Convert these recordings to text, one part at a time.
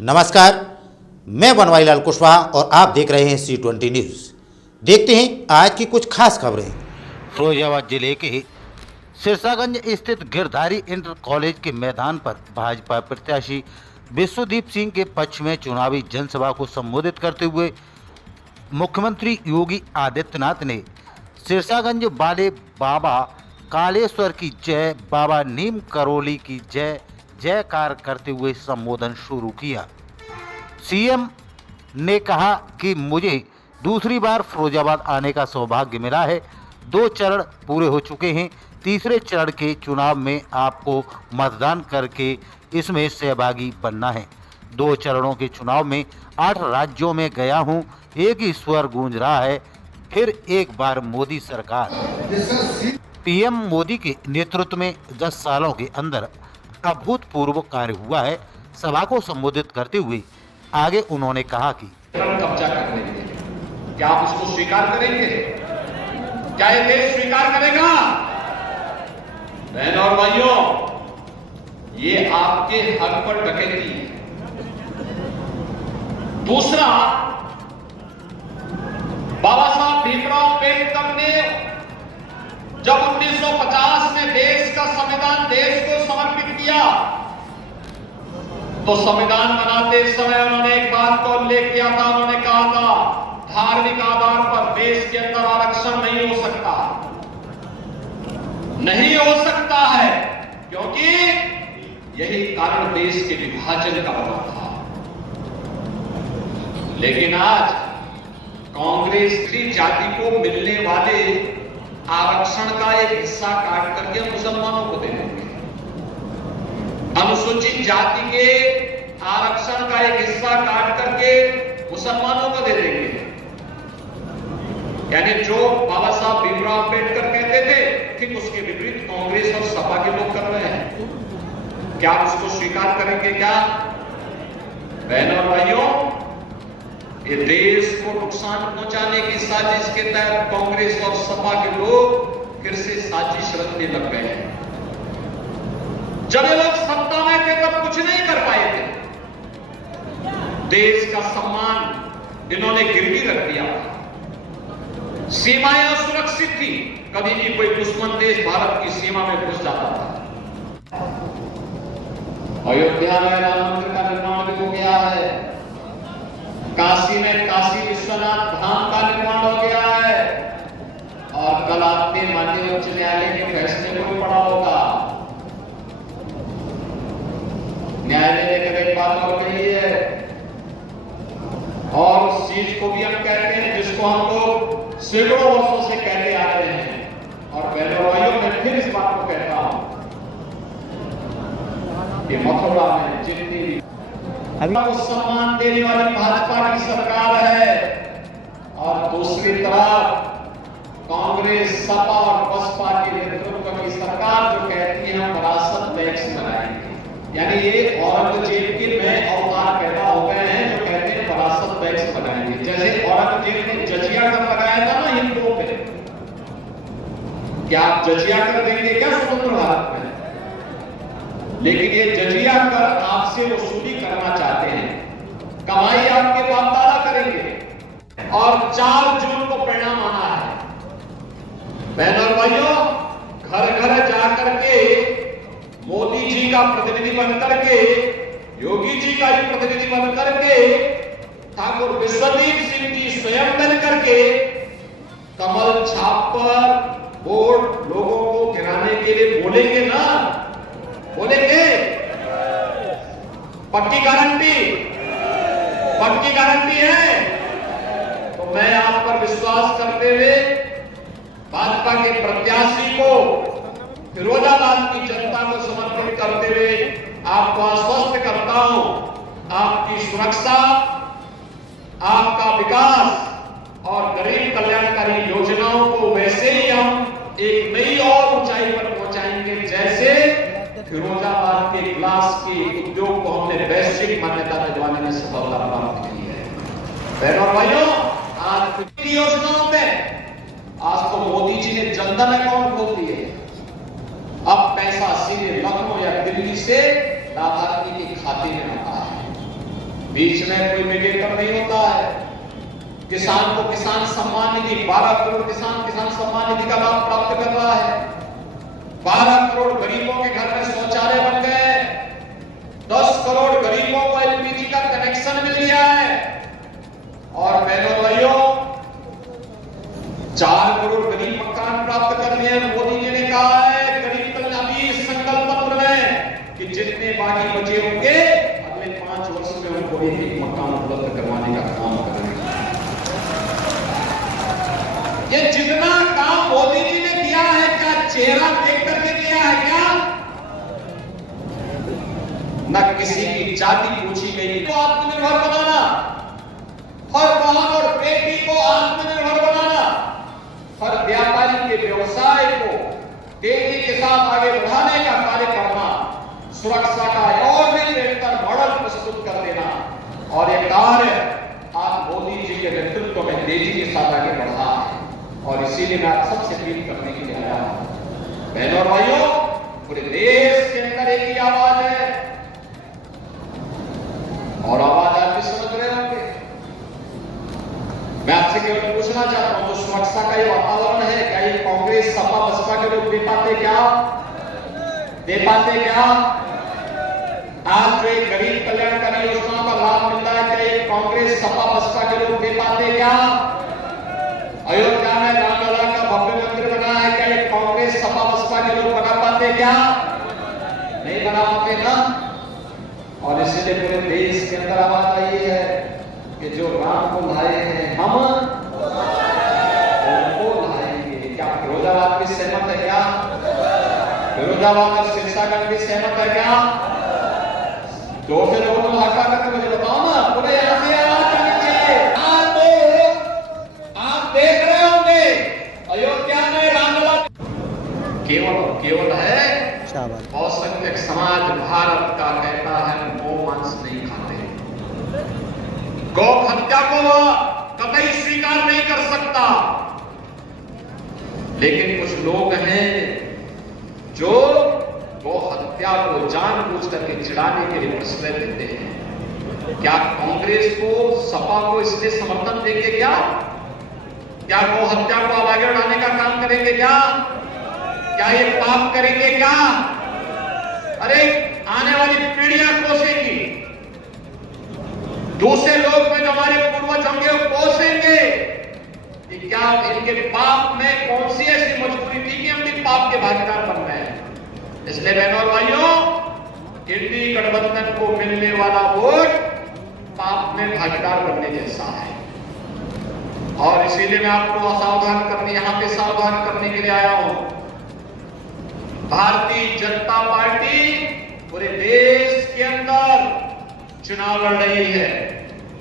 नमस्कार, मैं बनवारीलाल कुशवाहा और आप देख रहे हैं C20 न्यूज़। देखते हैं आज की कुछ खास खबरें। फिरोजाबाद जिले के सिरसागंज स्थित गिरधारी इंटर कॉलेज के मैदान पर भाजपा प्रत्याशी विश्वदीप सिंह के पक्ष में चुनावी जनसभा को संबोधित करते हुए मुख्यमंत्री योगी आदित्यनाथ ने सिरसागंज वाले बाबा कालेश्वर की जय, बाबा नीम करोली की जय जयकार करते हुए संबोधन शुरू किया। सीएम ने कहा कि मुझे दूसरी बार फिरोजाबाद आने का सौभाग्य मिला है। 2 चरण पूरे हो चुके हैं। तीसरे चरण के चुनाव में आपको मतदान करके इसमें सहभागी बनना है। 2 चरणों के चुनाव में 8 राज्यों में गया हूं। एक ही स्वर गूंज रहा है, फिर एक बार मोदी सरकार। पीएम मोदी के नेतृत्व में 10 सालों के अंदर अभूतपूर्व कार्य हुआ है। सभा को संबोधित करते हुए आगे उन्होंने कहा कि कब्जा कर लेंगे, क्या आप उसको स्वीकार करेंगे? क्या ये देश स्वीकार करेगा? बहनों और भाइयों, ये आपके हक पर डकैती है। दूसरा, बाबा साहब भीमराव अम्बेडकर ने जब 1950 में देश का संविधान देश को समर्पित किया, तो संविधान बनाते समय उन्होंने एक बात को उल्लेख किया था। उन्होंने कहा था, धार्मिक आधार पर देश के अंदर आरक्षण नहीं हो सकता, नहीं हो सकता है, क्योंकि यही कारण देश के विभाजन का बना था। लेकिन आज कांग्रेस की जाति को मिलने वाले आरक्षण का एक हिस्सा काट करके मुसलमानों को दे देंगे। अनुसूचित जाति के आरक्षण का एक हिस्सा काट करके मुसलमानों को दे देंगे। यानी जो बाबा साहब भीमराव अम्बेडकर कहते थे, ठीक उसके विपरीत कांग्रेस और सपा के लोग कर रहे हैं। क्या आप उसको स्वीकार करेंगे? क्या बहनों और भाइयों, ये देश को नुकसान पहुंचाने की साजिश के तहत कांग्रेस और सपा के लोग फिर से साजिश रचने लग गए हैं। जब ये लोग सत्ता में थे तब कुछ नहीं कर पाए थे। देश का सम्मान इन्होंने गिरवी रख दिया। सीमाएं असुरक्षित थी, कभी भी कोई दुश्मन देश भारत की सीमा में घुस जाता था। अयोध्या में राम मंदिर का निर्माण भी हो गया है। काशी में काशी विश्वनाथ धाम का निर्माण हो गया है। और कल आपके माननीय उच्च न्यायालय के फैसले को पढ़ा होगा। न्यायालय ने कई बात और कही है, और उस चीज को भी हम कहते हैं जिसको हम लोग सैकड़ों वर्षों से कहते आ रहे हैं। और बहनों भाइयों, मैं फिर इस बात को कहता हूं कि मथुरा में जितनी को सम्मान देने वाली भाजपा की सरकार है, और दूसरी तरफ कांग्रेस, सपा और बसपा के नेतृत्व की सरकार जो कहती है हम विरासत टैक्स बनाएंगे। यानी ये औरंगजेब के नए अवतार पैदा हो गए हैं जो कहते हैं विरासत टैक्स बनाएंगे। जैसे औरंगजेब ने जजिया कर लगाया था ना हिंदुओं पे, क्या आप जजिया कर देंगे क्या स्वतंत्र भारत में? लेकिन ये जजिया कर आपसे वसूली करना चाहते हैं। कमाई आपके बाप दादा करेंगे। और 4 जून को परिणाम आना है। बहनों और भाइयों, घर घर जाकर के मोदी जी का प्रतिनिधि बनकर के, योगी जी का ही प्रतिनिधि बनकर के, ठाकुर विश्वदीप सिंह जी स्वयं बन करके कमल छाप पर वोट लोगों को गिराने के लिए बोलेंगे ना? बोलेंगे? पक्की गारंटी? पक्की गारंटी है? तो मैं आप पर विश्वास करते हुए भाजपा के प्रत्याशी को, फिरोजाबाद की जनता को समर्पित करते हुए आपको आश्वस्त करता हूं, आपकी सुरक्षा, आपका विकास और गरीब कल्याणकारी योजनाओं को वैसे ही हम एक नई और ऊंचाई पर पहुंचाएंगे जैसे फिरोजाबाद के ग्लास के उद्योग को हमने वैश्विक मान्यता दिलवाने में सफलता प्राप्त की है। बहनों और भाइयों, आज की योजनाओं में आज तो मोदी जी ने जनधन अकाउंट खोल दिए। अब पैसा सीधे लखनऊ या दिल्ली से लाभार्थी के खाते में आता है। बीच में कोई मीडिएटर नहीं होता है। किसान को किसान सम्मान निधि 12 करोड़ किसान सम्मान निधि का लाभ प्राप्त कर रहा है। 12 करोड़ गरीबों के घर में शौचालय बन गए। 10 करोड़ गरीबों को एलपीजी का कनेक्शन मिल गया है। और बहनों भाइयों 4 करोड़ गरीब मकान प्राप्त कर लिए। मोदी जी ने कहा है गरीब कल्याण इस संकल्प पत्र में कि जितने बाकी बचे होंगे अगले 5 वर्ष में उनको एक मकान उपलब्ध करवाने का काम करेंगे। ये जितना काम मोदी जी ने किया है क्या चेहरा देख करके किया है क्या? न किसी की जाति पूछी गई। तो आत्मनिर्भर बनाना, हर बहन और बेटी को आत्मनिर्भर बनाना, हर व्यापारी के व्यवसाय को तेजी के साथ आगे बढ़ाने का कार्य करना, सुरक्षा का और भी बेहतर मॉडल प्रस्तुत कर देना। और ये कार्य आज मोदी जी के नेतृत्व में तेजी के साथ आगे बढ़ा है। और इसीलिए मैं आप सबसे अपील करने के लिए आया हूं। बहनों और भाइयों, पूरे देश के अंदर एक ही आवाज है और आवाज आप भी समझ रहे होंगे। मैं आपसे केवल पूछना चाहता हूं, जो सुरक्षा का ये वातावरण है, क्या ये कांग्रेस सपा बसपा के लोग दे पाते क्या? दे पाते क्या? आज जो एक गरीब कल्याणकारी योजनाओं का लाभ मिल रहा है, क्या ये कांग्रेस सपा बसपा के लोग दे पाते क्या? अयोध्या में रामलला का भव्य मंदिर बना है, क्या ये कांग्रेस सपा बसपा के लोग बना पाते क्या? नहीं बना पाते ना। और इसलिए पूरे देश के अंदर आवाज आई है कि जो राम को लाए हैं हम उनको लाएंगे। क्या फिरोजाबाद भी सहमत है क्या? फिरोजाबाद और सिरसागंज भी सहमत है क्या? दो से लोगों को हटा करके मुझे बताओ ना, पूरे यहां से आवाज करनी चाहिए। आप देख रहे होंगे अयोध्या में रामलला केवल है बहुसंख्यक समाज भारत का कहता है गौ मांस नहीं खाते। गौ हत्या को कतई स्वीकार नहीं कर सकता। लेकिन कुछ लोग हैं जो गौ हत्या को जानबूझ करके चिढ़ाने के लिए प्रश्रय देते हैं। क्या कांग्रेस को सपा को इसलिए समर्थन देंगे क्या? क्या गौ हत्या को अब आगे बढ़ाने का काम करेंगे क्या? क्या ये पाप करेंगे क्या? अरे आने वाली पीढ़ियां कोसेंगी। दूसरे लोग में जो हमारे पूर्वज होंगे वो कोसेंगे कि क्या इनके पाप में कौन सी ऐसी मजबूरी थी कि हम भी पाप के भागीदार बन रहे हैं। इसलिए बहनों और भाइयों, इंडी गठबंधन को मिलने वाला वोट पाप में भागीदार बनने जैसा है। और इसीलिए मैं आपको यहां पे सावधान करने के लिए आया हूं। भारतीय जनता पार्टी पूरे देश के अंदर चुनाव लड़ रही है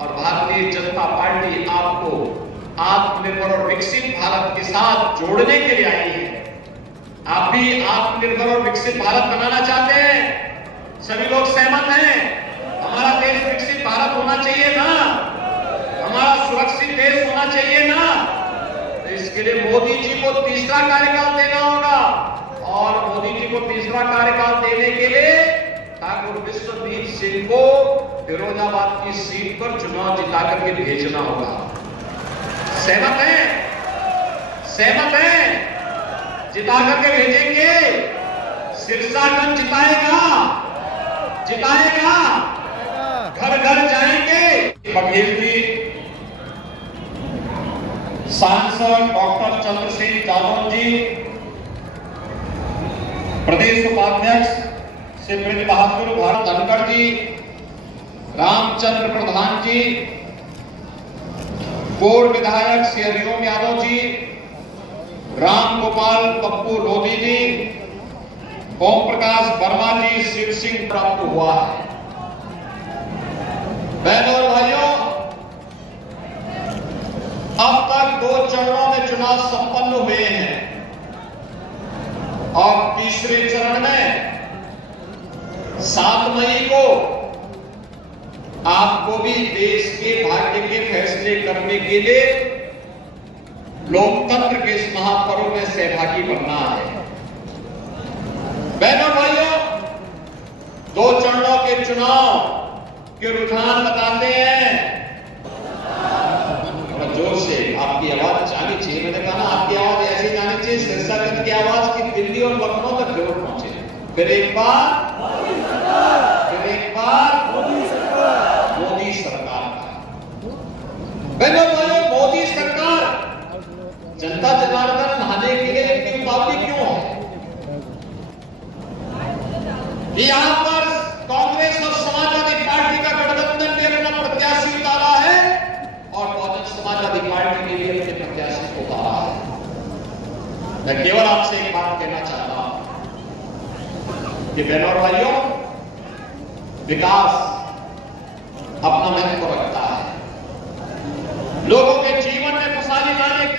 और भारतीय जनता पार्टी आपको आत्मनिर्भर और विकसित भारत के साथ जोड़ने के लिए आई है। आप भी आत्मनिर्भर और विकसित भारत बनाना चाहते हैं? सभी लोग सहमत हैं? हमारा देश विकसित भारत होना चाहिए ना, हमारा सुरक्षित देश होना चाहिए ना। तो इसके लिए मोदी जी को तीसरा कार्यकाल देना होगा। और मोदी जी को तीसरा कार्यकाल देने के लिए ठाकुर विश्वदीप सिंह को फिरोजाबाद की सीट पर चुनाव जिता करके भेजना होगा। सहमत हैं? सहमत हैं? जिता करके भेजेंगे। सिरसागंज जिताएगा, जिताएगा, घर घर जाएंगे। बघेल जी, सांसद डॉक्टर चंद्रशेखर जादव जी, प्रदेश उपाध्यक्ष श्री ब्रज बहादुर भारत धनखड़ जी, रामचंद्र प्रधान जी, पूर्व विधायक श्री हरिओम यादव जी, राम गोपाल पप्पू लोधी जी, ओम प्रकाश वर्मा जी, शिव सिंह प्राप्त हुआ है। बहनों और भाइयों, अब तक 2 चरणों में चुनाव संपन्न हुए हैं और तीसरे चरण में 7 मई को आपको भी देश के भाग्य के फैसले करने के लिए लोकतंत्र के इस महापर्व में सहभागी बनना है। बहनों भाइयों, 2 चरणों के चुनाव के रुझान बताते आपकी आवाज जानी चाहिए। मैंने कहा ना, आपकी आवाज ऐसी जानी चाहिए शीर्षागंज की आवाज की दिल्ली और लखनऊ तक जरूर पहुंचे। फिर एक बार मोदी सरकार का। बहनों भाइयों, मोदी सरकार जनता जनार्दन नहाने के लिए इतनी उतावली क्यों है? यहां पर कांग्रेस और समाजवादी पार्टी का गठबंधन ने अपना प्रत्याशी उतारा है और बहुजन समाजवादी पार्टी ने भी अपने प्रत्याशी को उतारा है। मैं केवल आपसे एक बात कहना चाहता हूं कि बहनों और भाइयों, विकास अपना महत्व रखता है। लोगों के